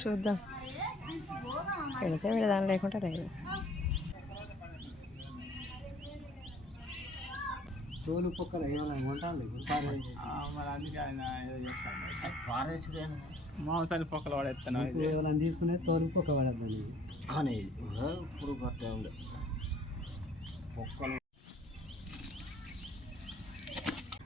చూద్దాం వెళితే వెళదాం లేకుంటే లేదు మాంసాన్ని పొక్కలు పడేస్తాను తీసుకునే తోలు పొక్క పడద్దు అనేది ఇప్పుడు పొక్కలు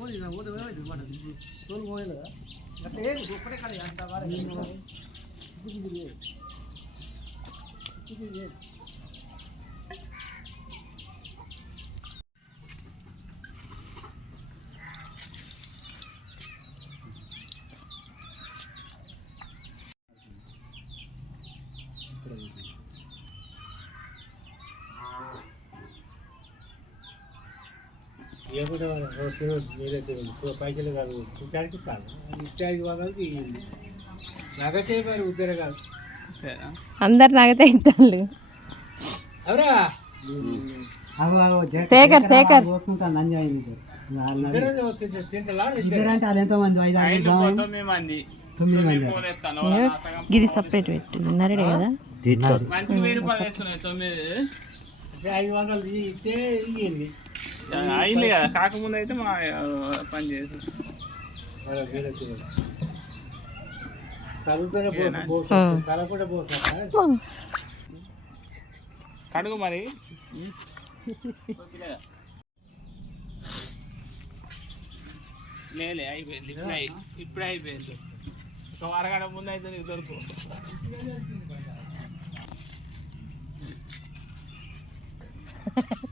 ஏன் ఏమిటో మీరే పైకి కాదు నగతే మరి ఉద్దర అందరు నగతే ఇద్దరు ఎవరా శేఖర్ శేఖర్ చూసుకుంటాను నంజాయి గిరి సపరేట్ పెట్టు నిన్నరే కదా తీర్చు మంచి వేరు పని చేస్తున్నాయి అయింది పని కాకముందు అయితే మా పని చేసేస్తాం కడుగు మరి లేలే అయిపోయింది ఇప్పుడు ఇప్పుడు అయిపోయింది ఒక వరగడ ముందు అయితే నీకు దొరుకు Ha ha ha.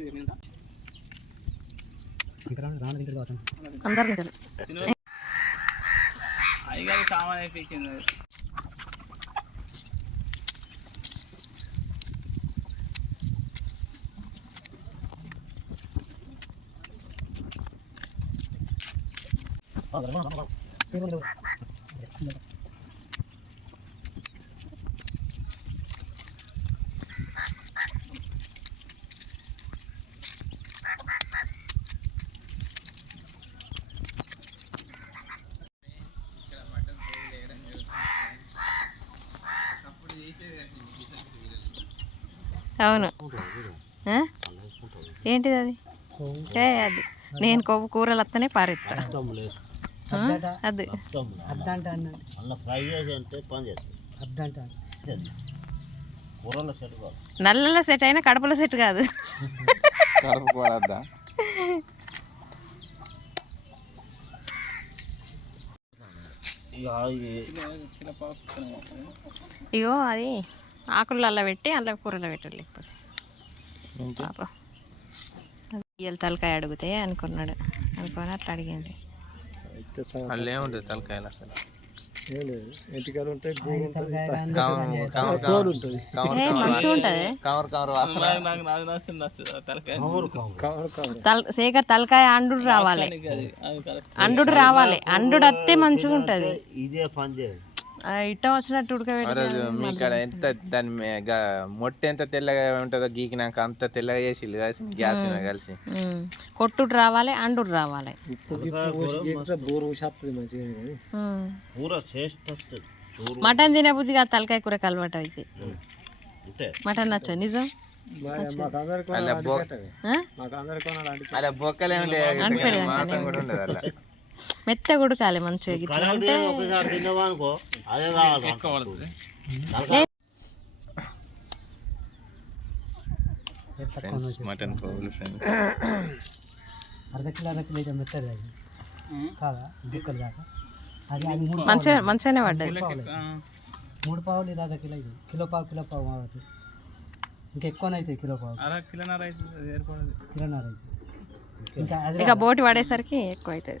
అందరూ రాను రాను రాను అందరూ రాను రాను అందరూ రాను రాను అందరూ రాను రాను అందరూ రాను అవును ఏంటిది అది అది నేను కొవ్వు కూరలు అత్తనే పారేస్తా అది నల్ల సెట్ అయినా కడపల సెట్ కాదు ఇగో అది ఆకులు అలా పెట్టి అలా కూరలో పెట్టారు లేకపోతే తలకాయ అడుగుతాయి అనుకున్నాడు అనుకోని అట్లా అడిగింది శేఖర్ తలకాయ అండు రావాలి అండు రావాలి అండు అత్తే మంచిగా ఉంటది ఇదే ఇట్టం వచ్చినట్టు ఉడకబెట్టి మీ ఎంత దాని మొట్ట ఎంత తెల్లగా ఉంటుందో గీకినాక అంత తెల్లగా చేసి కలిసి గ్యాస్ మీద కలిసి కొట్టు రావాలి అండు రావాలి మటన్ తినే బుద్ధి కాదు తలకాయ కూర కలవాట అయితే మటన్ నచ్చు నిజం అలా బొక్కలే ఉండే మాసం కూడా ఉండేది మెత్త కూడా మంచి మటన్ అర్ధ కిలో అర్ధ కిలో మెత్తది మంచిగా మంచిగానే పడ్డాయి మూడు పావులు లేదా అర్ధ కిలో కిలో పావు కిలో పావు కావచ్చు ఇంకెక్కువనే అవుతాయి కిలో పావు అర కిలోన్నర అవుతుంది ఇంకా బోటి పడేసరికి ఎక్కువ అవుతుంది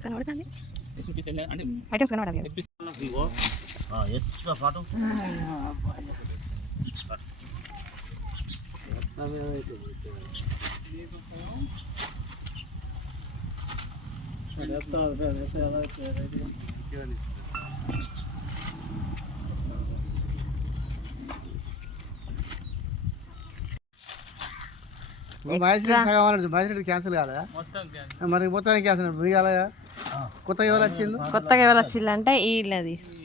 Kanawala kami. Isu bisa na ano? Items kanawala kami. Ipis. Ah, yes, pa photo. Ah, ano ba yun? Ano ba yun? Ano మరి మొత్తానికి కొత్తగా ఇవ్వాలి కొత్తగా ఇవ్వాలి అంటే అది